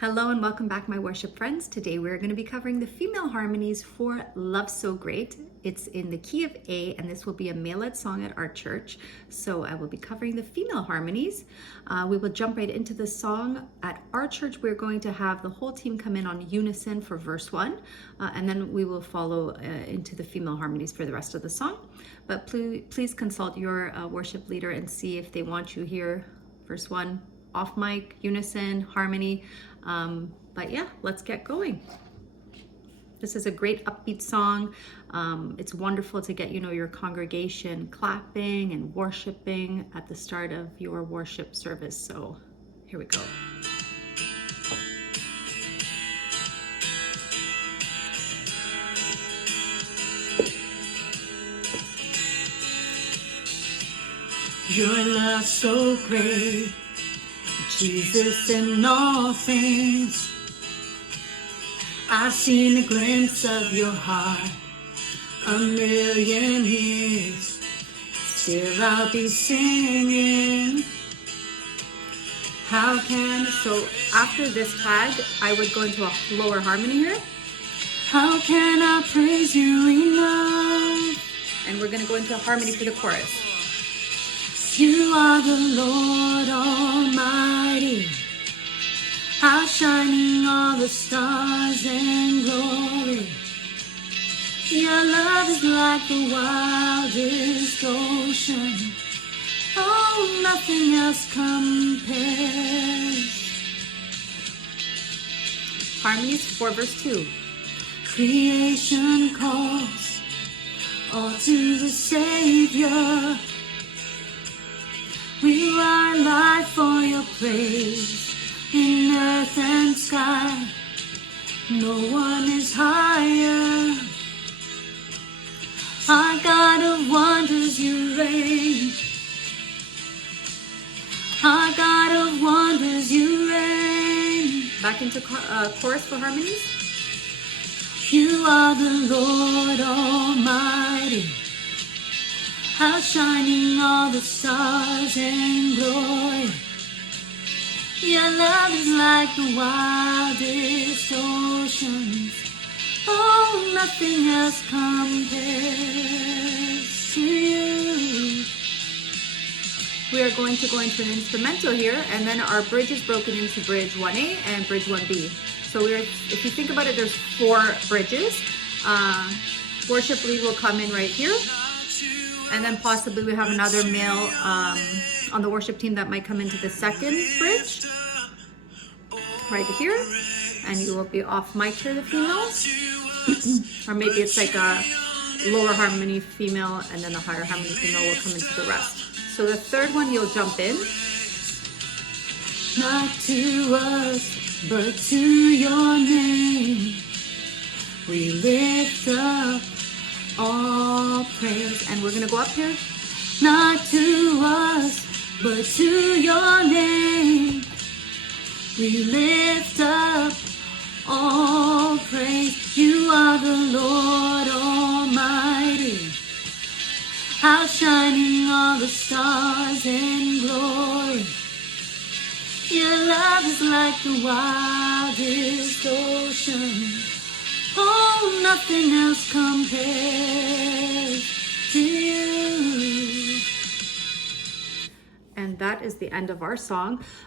Hello and welcome back, my worship friends. Today we're going to be covering the female harmonies for Love So Great. It's in the key of A, and this will be a male-led song at our church. So I will be covering the female harmonies. We will jump right into the song. At our church, we're going to have the whole team come in on unison for verse 1, and then we will follow into the female harmonies for the rest of the song. But please consult your worship leader and see if they want you here, verse 1, off mic, unison, harmony. But yeah, let's get going. This is a great upbeat song. It's wonderful to get, your congregation clapping and worshiping at the start of your worship service. So here we go. Your love so great, Jesus, in all things. I've seen a glimpse of your heart a million years. Still I'll be singing. How can, so after this tag, I would go into a lower harmony here. How can I praise you enough? And we're going to go into a harmony for the chorus. You are the Lord Almighty, outshining all the stars in glory. Your love is like the wildest ocean. Oh, nothing else compares. Harmonies 4 verse 2. Creation calls all to the Savior. We are alive for your praise in earth and sky. No one is higher. Our God of wonders, you reign. Our God of wonders, you reign. Back into chorus for harmonies. You are the Lord Almighty, outshining all the stars in glory. Your love is like the wildest oceans. Oh, nothing else compares to you. We are going to go into an instrumental here, and then our bridge is broken into bridge 1A and bridge 1B. So if you think about it, there's 4 bridges. Worship lead will come in right here. And then possibly we have another male on the worship team that might come into the second bridge, right here. And you will be off mic here, the females. Or maybe it's like a lower harmony female, and then the higher harmony female will come into the rest. So the third one, you'll jump in. Not to us, but to your name, we lift up all praise. And we're going to go up here. Not to us, but to your name, we lift up all praise. You are the Lord Almighty, outshining all the stars in glory. Your love is like the wildest ocean. Oh, nothing else compares to you. And that is the end of our song.